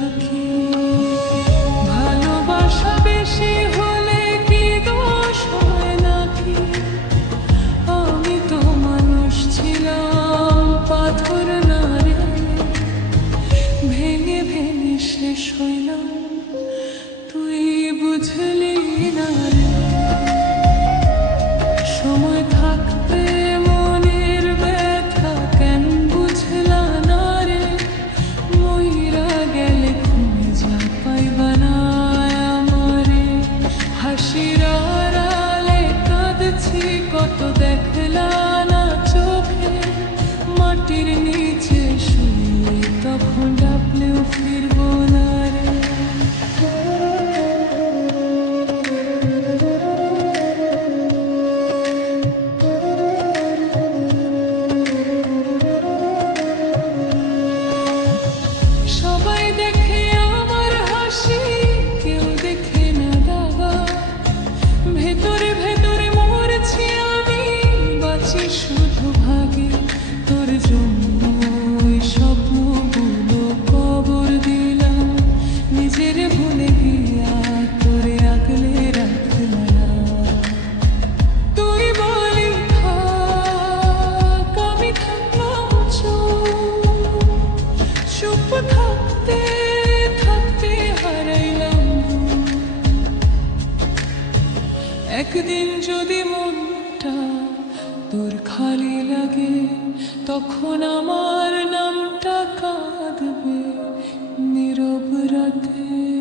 the you. থাকতে থাকতে হারাইলাম একদিন যদি মনটা তোর খালি লাগে, তখন আমার নামটা কাঁদবে নীরব রাতে।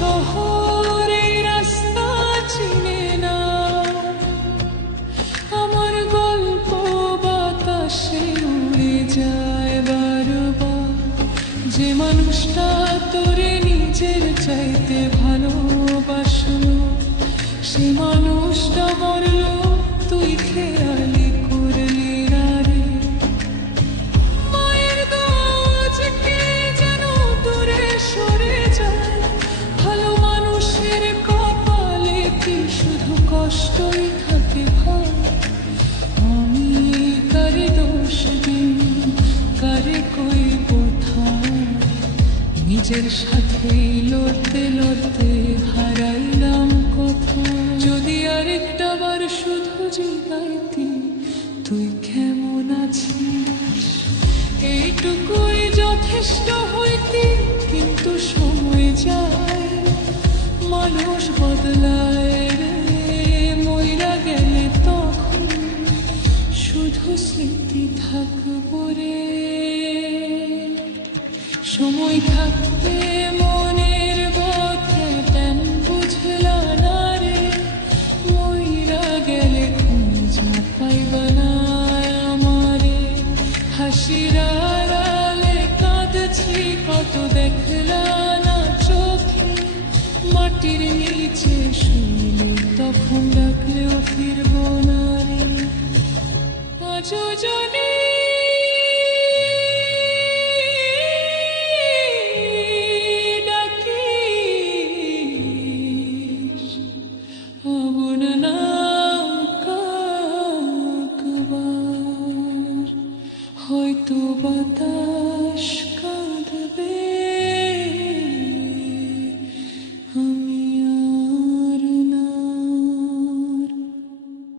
শহরে রাস্তা চিনে না আমার গল্প যায় তোরে নিজের চাইতে সে মানুষটা তুই খেয়ালি নিজের সাথে লড়তে হারাইলাম কথা যদি আরেকটা বার শুধু জিগাইতি তুই কেমন আছিস এইটুকুই যথেষ্ট হইতি কিন্তু সময় যায় মানুষ বদলায় মইরা গেলে তখন শুধু স্মৃতি থাকব রে সময় থাকতে মনের বথে কেন বুঝলা না রে। মইরা গেলে খুঁজা পাইবা না আমারে। হাসির আড়ালে কাঁদছি, কত দেখলা না চোখে। মাটির নিচে শুইলে তখন ডাকলেও ফিরবো না রে। আজও জানি